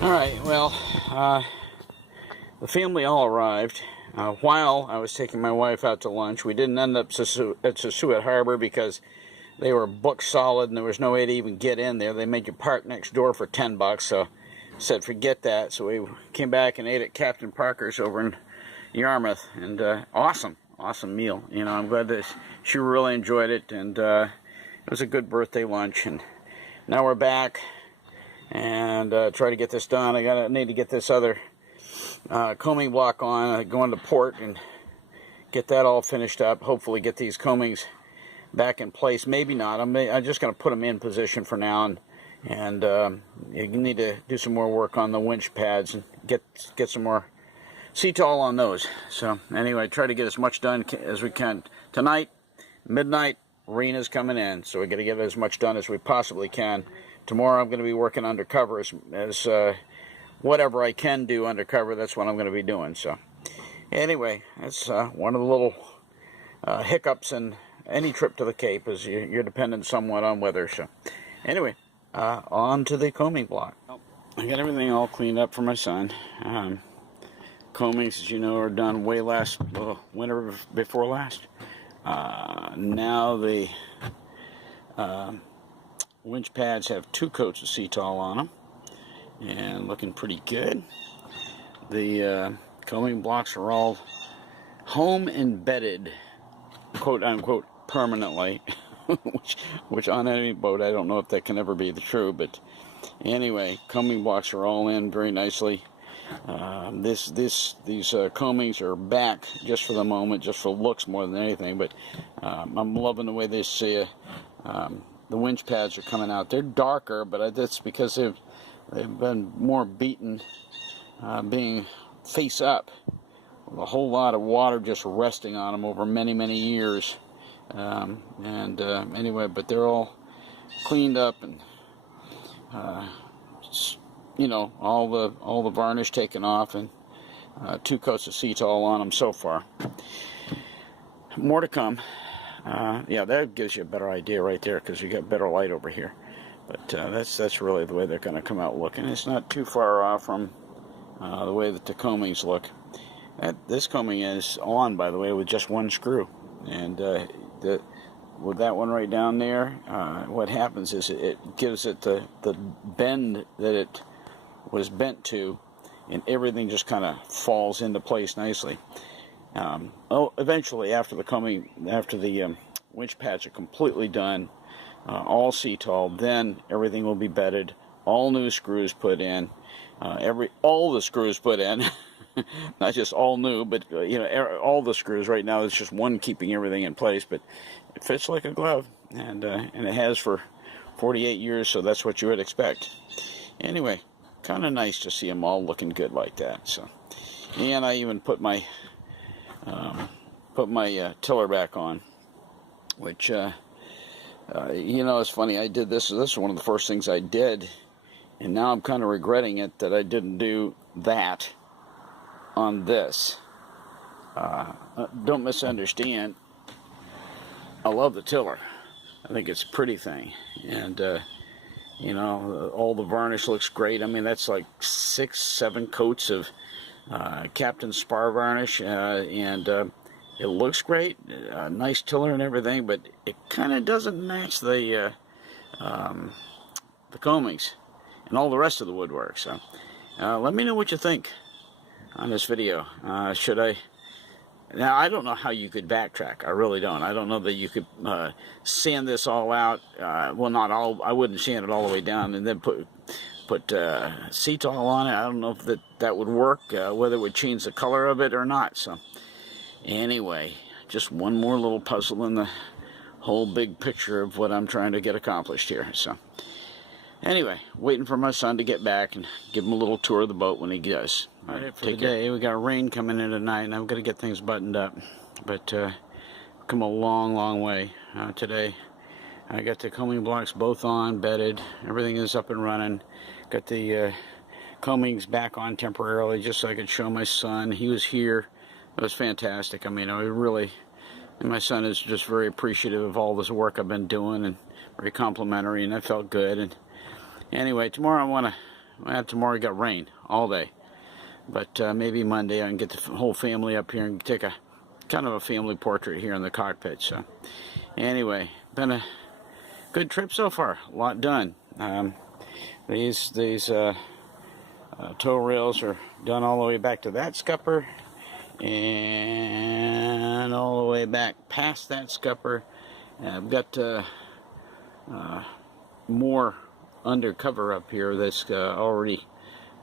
Alright, well, the family all arrived. While I was taking my wife out to lunch, we didn't end up at Seapuit Harbor because they were booked solid and there was no way to even get in there. They made you park next door for $10, so I said forget that. So we came back and ate at Captain Parker's over in Yarmouth, and awesome meal. You know, I'm glad that she really enjoyed it, and it was a good birthday lunch. And now we're back and try to get this done. I need to get this other combing block on, go into port and get that all finished up. Hopefully get these combings back in place. Maybe not. I'm just going to put them in position for now, and you need to do some more work on the winch pads and get some more Seatol on those. So anyway, try to get as much done as we can tonight. Midnight, Rena's coming in, so we got to get as much done as we possibly can. Tomorrow I'm going to be working undercover as whatever I can do undercover. That's what I'm going to be doing. So anyway, that's one of the little hiccups in any trip to the Cape, is you're dependent somewhat on weather. So anyway, on to the combing block. I got everything all cleaned up for my son. Combings, as you know, are done way winter before last. Now the winch pads have 2 coats of Seatol on them and looking pretty good. The combing blocks are all home embedded, quote unquote, permanently, which on any boat I don't know if that can ever be the true, but anyway, combing blocks are all in very nicely. These combings are back just for the moment, just for looks more than anything, but I'm loving the way they see the winch pads are coming out. They're darker, but that's because they've been more beaten, being face up, with a whole lot of water just resting on them over many years. Anyway, but they're all cleaned up, and you know, all the varnish taken off, and 2 coats of Seatol on them so far. More to come. Yeah, that gives you a better idea right there, because you got better light over here. But that's really the way they're going to come out looking. It's not too far off from the way that the combings look. This combing is on, by the way, with just 1 screw, and with that one right down there, what happens is it gives it the bend that it was bent to, and everything just kind of falls into place nicely. Eventually, after the winch pads are completely done, all Seatol, then everything will be bedded, all new screws put in, all the screws put in, not just all new, but you know, all the screws. Right now it's just one keeping everything in place, but it fits like a glove, and it has for 48 years, so that's what you would expect. Anyway, kind of nice to see them all looking good like that. So, and I even put my tiller back on, which you know, it's funny, I did this is one of the first things I did, and now I'm kind of regretting it that I didn't do that on this. Don't misunderstand, I love the tiller. I think it's a pretty thing, and you know, all the varnish looks great. I mean, that's like 6-7 coats of Captain Spar varnish, and it looks great, nice tiller and everything, but it kind of doesn't match the combings and all the rest of the woodwork. So let me know what you think on this video. Should I? Now, I don't know how you could backtrack. I really don't. I don't know that you could sand this all out. Well, not all. I wouldn't sand it all the way down and then put Seapuit on it. I don't know if that would work, whether it would change the color of it or not. So anyway, just one more little puzzle in the whole big picture of what I'm trying to get accomplished here. So anyway, waiting for my son to get back and give him a little tour of the boat when he does. All right, for today, we got rain coming in tonight, and I'm going to get things buttoned up. But come a long, long way today. I got the combing blocks both on, bedded. Everything is up and running. Got the combings back on temporarily just so I could show my son. He was here. It was fantastic. I mean, and my son is just very appreciative of all this work I've been doing, and very complimentary, and that felt good. And anyway, tomorrow tomorrow we got rain all day. But maybe Monday I can get the whole family up here and take a kind of a family portrait here in the cockpit. So anyway, been a good trip so far. A lot done. These tow rails are done all the way back to that scupper and all the way back past that scupper. I've got more undercover up here that's already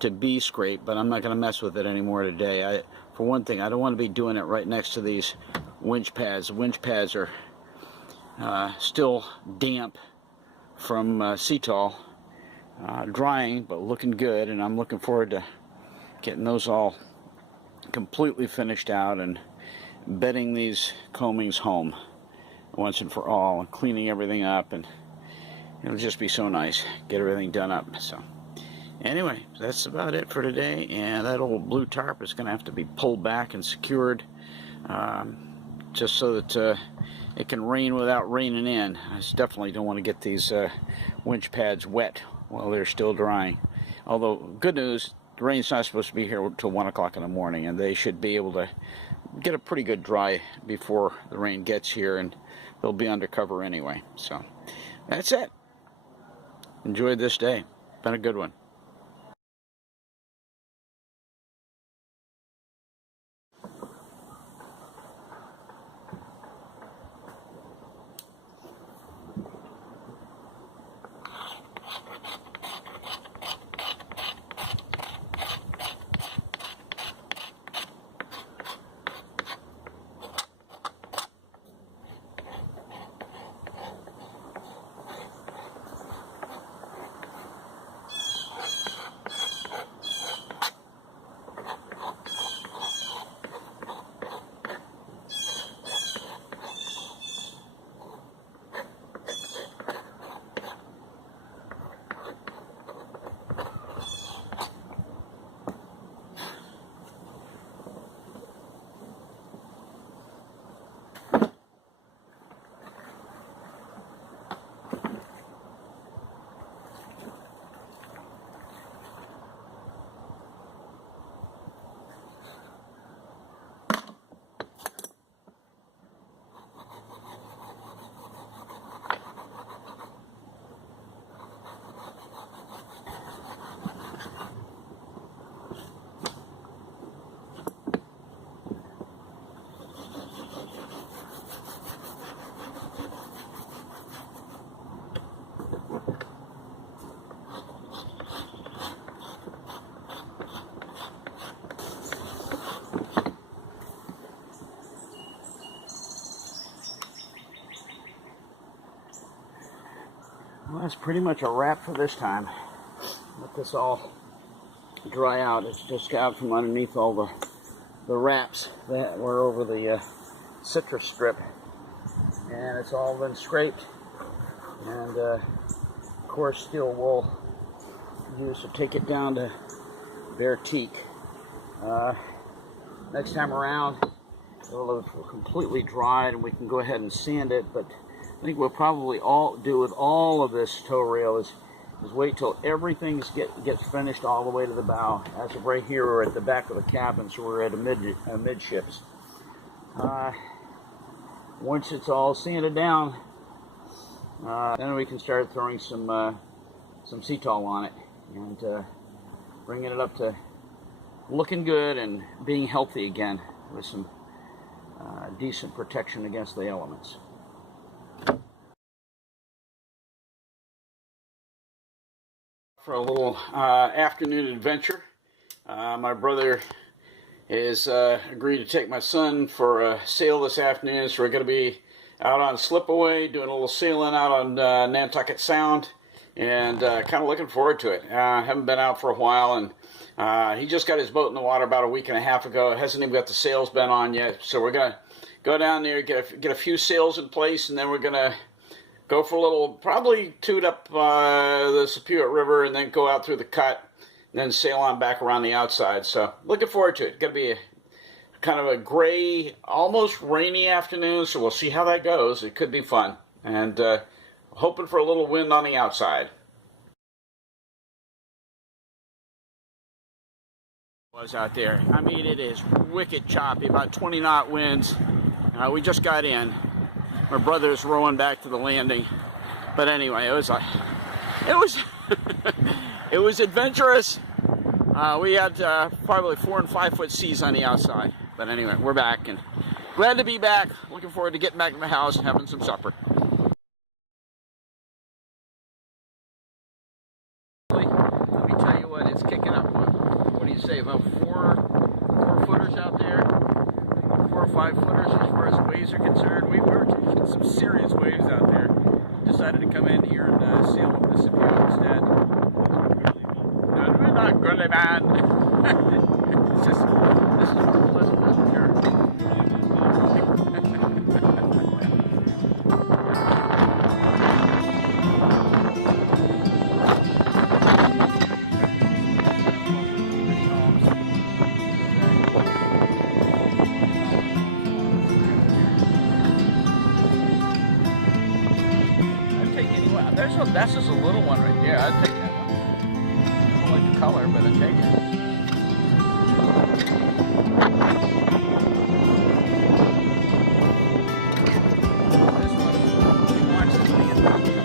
to be scraped, but I'm not going to mess with it anymore today. For one thing, I don't want to be doing it right next to these winch pads. The winch pads are still damp from Seapuit, drying but looking good, and I'm looking forward to getting those all completely finished out and bedding these combings home once and for all, and cleaning everything up, and it'll just be so nice. Get everything done up. So anyway, that's about it for today, and that old blue tarp is going to have to be pulled back and secured just so that it can rain without raining in. I definitely don't want to get these winch pads wet while they're still drying. Although, good news, the rain's not supposed to be here until 1 o'clock in the morning, and they should be able to get a pretty good dry before the rain gets here, and they'll be undercover anyway. So that's it. Enjoyed this day. Been a good one. Well, that's pretty much a wrap for this time. Let this all dry out. It's just out from underneath all the wraps that were over the citrus strip, and it's all been scraped, and of course steel wool used to take it down to bare teak. Next time around it'll have completely dried and we can go ahead and sand it, but I think we'll probably all do with all of this tow rail is wait till everything gets finished all the way to the bow. As of right here, we're at the back of the cabin, so we're at a midships. Once it's all sanded down, then we can start throwing some Seapuit on it and bringing it up to looking good and being healthy again with some decent protection against the elements. For a little afternoon adventure. My brother has agreed to take my son for a sail this afternoon, so we're going to be out on Slipaway, doing a little sailing out on Nantucket Sound, and kind of looking forward to it. Haven't been out for a while, and he just got his boat in the water about a week and a half ago. It hasn't even got the sails bent on yet, so we're going to go down there, get a few sails in place, and then we're going to go for a little, probably toot up the Seapuit River and then go out through the cut and then sail on back around the outside. So looking forward to it. Going to be kind of a gray, almost rainy afternoon, so we'll see how that goes. It could be fun. And hoping for a little wind on the outside. Was out there. I mean, it is wicked choppy, about 20 knot winds. We just got in. My brother's rowing back to the landing, but anyway, it was it was adventurous. We had probably 4 and 5 foot seas on the outside, but anyway, we're back and glad to be back. Looking forward to getting back to my house and having some supper. Let me tell you what, it's kicking up. What do you say, about 4 footers out there? 4 or 5 footers as far as waves are concerned. We were taking some serious waves out there. Decided to come in here and sail up the Seapuit instead. We're not gully, man. This is more pleasant than here. That's just a little one right there. I'd take that one. I don't like the color, but I'd take it. This one, he wants to be in right here.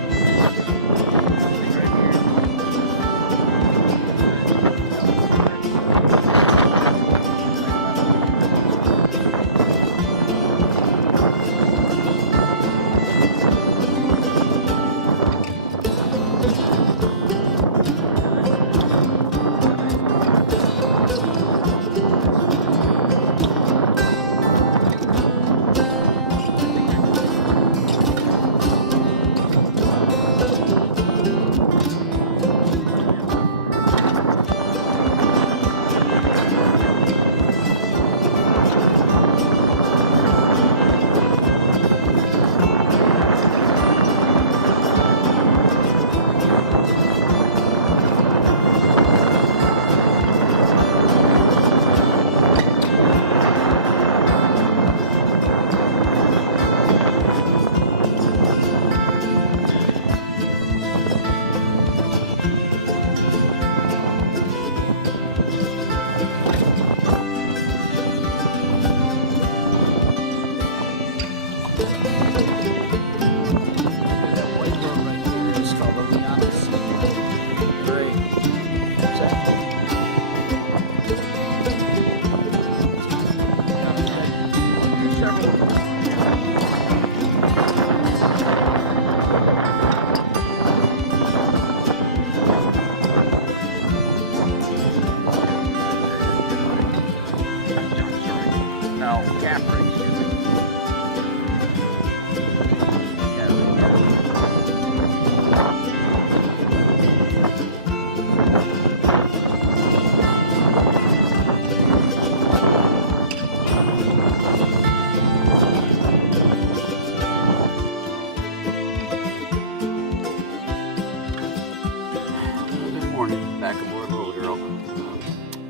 Back aboard, little girl.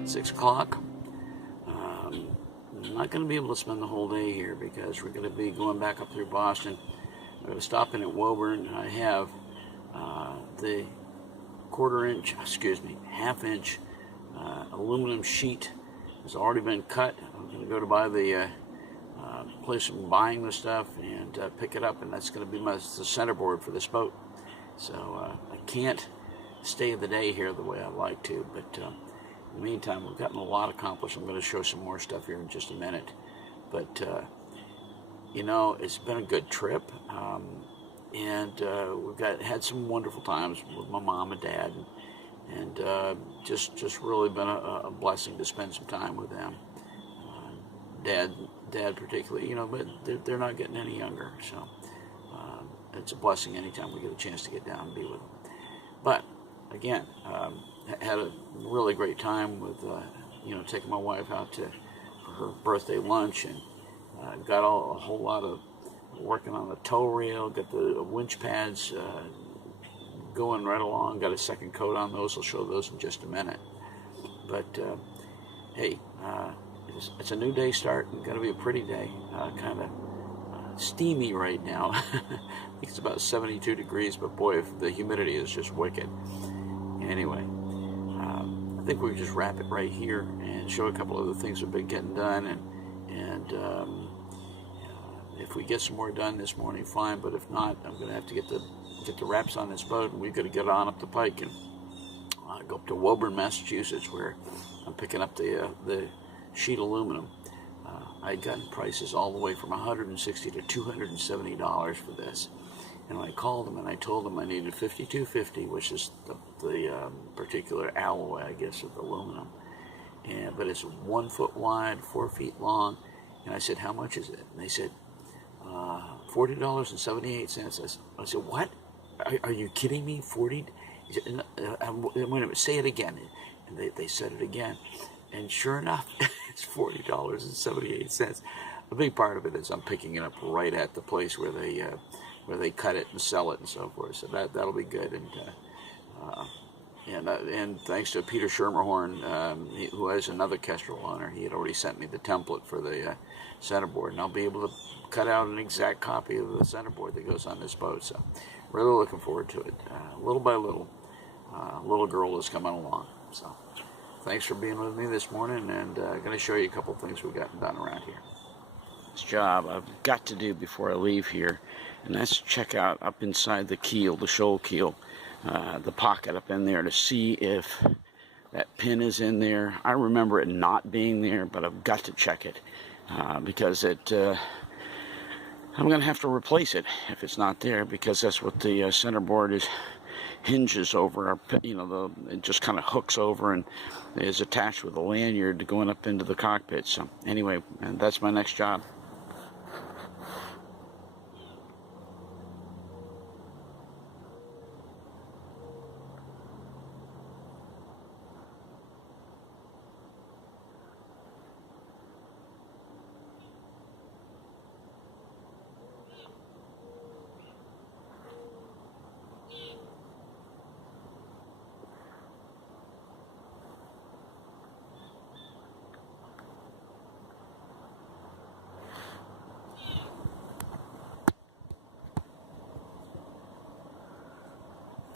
6 o'clock. I'm not going to be able to spend the whole day here because we're going to be going back up through Boston. We're going to stop in at Woburn. I have the half-inch aluminum sheet has already been cut. I'm going to go to buy the place of buying the stuff and pick it up, and that's going to be the centerboard for this boat. So I can't stay the day here the way I'd like to, but in the meantime, we've gotten a lot accomplished. I'm going to show some more stuff here in just a minute, but you know, it's been a good trip, and we've had some wonderful times with my mom and dad, and just really been a blessing to spend some time with them. Dad particularly, you know, but they're not getting any younger, so it's a blessing anytime we get a chance to get down and be with them. But again, had a really great time with you know, taking my wife out for her birthday lunch, and got a whole lot of working on the tow rail, got the winch pads going right along, got a second coat on those. I'll show those in just a minute. But hey, it's a new day starting. Got to be a pretty day. Kind of steamy right now. I think it's about 72 degrees, but boy, the humidity is just wicked. Anyway, I think we just wrap it right here and show a couple of the things we've been getting done, and if we get some more done this morning, fine. But if not, I'm going to have to get the wraps on this boat, and we've got to get on up the pike and go up to Woburn, Massachusetts, where I'm picking up the sheet aluminum. I'd gotten prices all the way from $160 to $270 for this, and I called them and I told them I needed 5250, which is the particular alloy, I guess, of the aluminum. But it's 1 foot wide, 4 feet long, and I said, how much is it? And they said, $40.78. I said, what? Are you kidding me? 40? Wait a minute, say it again. And they said it again. And sure enough, it's $40.78. A big part of it is I'm picking it up right at the place where they cut it and sell it and so forth. So that'll be good. And thanks to Peter Schermerhorn, who is another Kestrel owner, he had already sent me the template for the centerboard, and I'll be able to cut out an exact copy of the centerboard that goes on this boat. So really looking forward to it. Little by little, little girl is coming along. So thanks for being with me this morning, and I'm going to show you a couple of things we've gotten done around here. This job I've got to do before I leave here, and that's check out up inside the keel, the shoal keel, the pocket up in there, to see if that pin is in there. I remember it not being there, but I've got to check it because I'm going to have to replace it if it's not there, because that's what the centerboard hinges over. You know, it just kind of hooks over and is attached with a lanyard going up into the cockpit. So anyway, and that's my next job.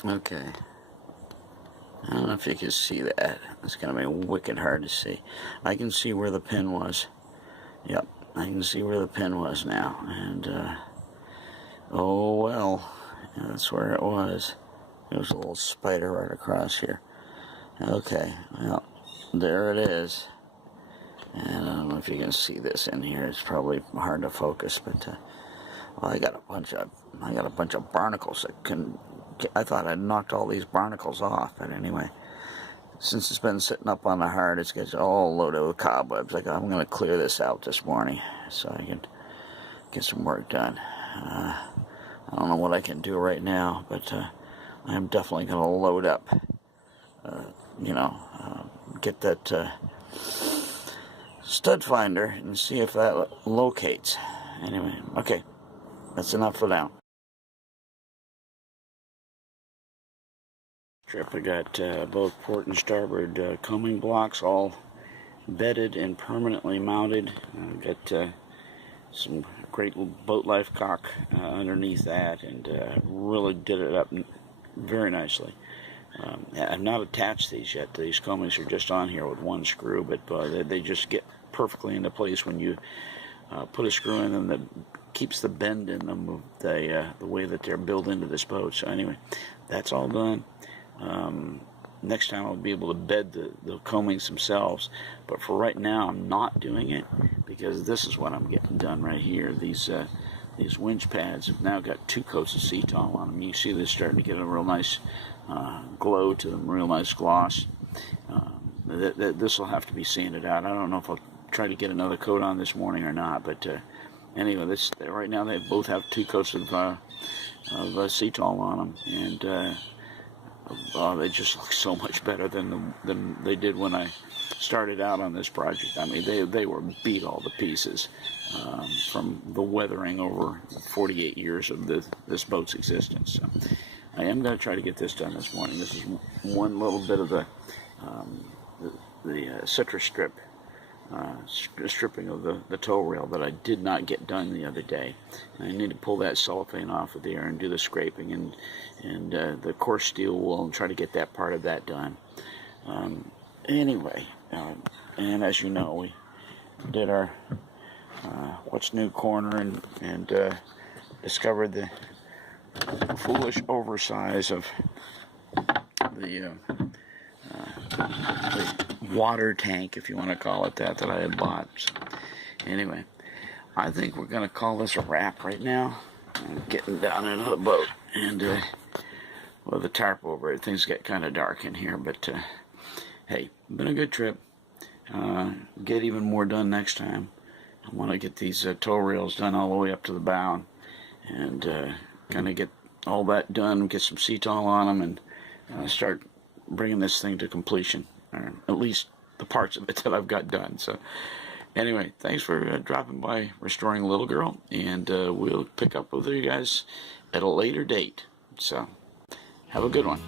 Okay, I don't know if you can see that. It's going to be wicked hard to see. I can see where the pin was. Yep, I can see where the pin was now. And, oh well, that's where it was. There was a little spider right across here. Okay, well, there it is. And I don't know if you can see this in here. It's probably hard to focus, but well, I got a bunch of barnacles that can. I thought I'd knocked all these barnacles off, but anyway, since it's been sitting up on the hard, it's gets all loaded with cobwebs. Like, I'm going to clear this out this morning so I can get some work done. I don't know what I can do right now, but I'm definitely going to load up. Get that stud finder and see if that locates. Anyway, okay, that's enough for now. I got both port and starboard coaming blocks all bedded and permanently mounted. Got some great little boat life caulk underneath that, and really did it up very nicely. I've not attached these yet. These coamings are just on here with one screw, but they just get perfectly into place when you put a screw in them that keeps the bend in them the way that they're built into this boat. So anyway, that's all done. Next time I'll be able to bed the coamings themselves, but for right now I'm not doing it, because this is what I'm getting done right here. These winch pads have now got 2 coats of Seapuit on them. You see this starting to get a real nice glow to them, real nice gloss. This will have to be sanded out. I don't know if I'll try to get another coat on this morning or not, but anyway, this right now they both have 2 coats of Ceatol on them, and they just look so much better than they did when I started out on this project. I mean, they were beat all to pieces from the weathering over 48 years of this boat's existence. So I am going to try to get this done this morning. This is one little bit of the citrus strip, stripping of the tow rail that I did not get done the other day. I need to pull that cellophane off of there and do the scraping, and the coarse steel wool, and try to get that part of that done. Anyway, and as you know, we did our what's new corner and discovered the foolish oversize of the water tank, if you want to call it that I had bought. So, anyway, I think we're going to call this a wrap right now. I'm getting down into the boat, and with the tarp over it, things get kind of dark in here, but hey, been a good trip. Get even more done next time. I want to get these tow rails done all the way up to the bow, and kind of get all that done, get some Ceatol on them, and start bringing this thing to completion, or at least the parts of it that I've got done. So anyway, thanks for dropping by Restoring a Little Girl, and we'll pick up with you guys at a later date. So have a good one.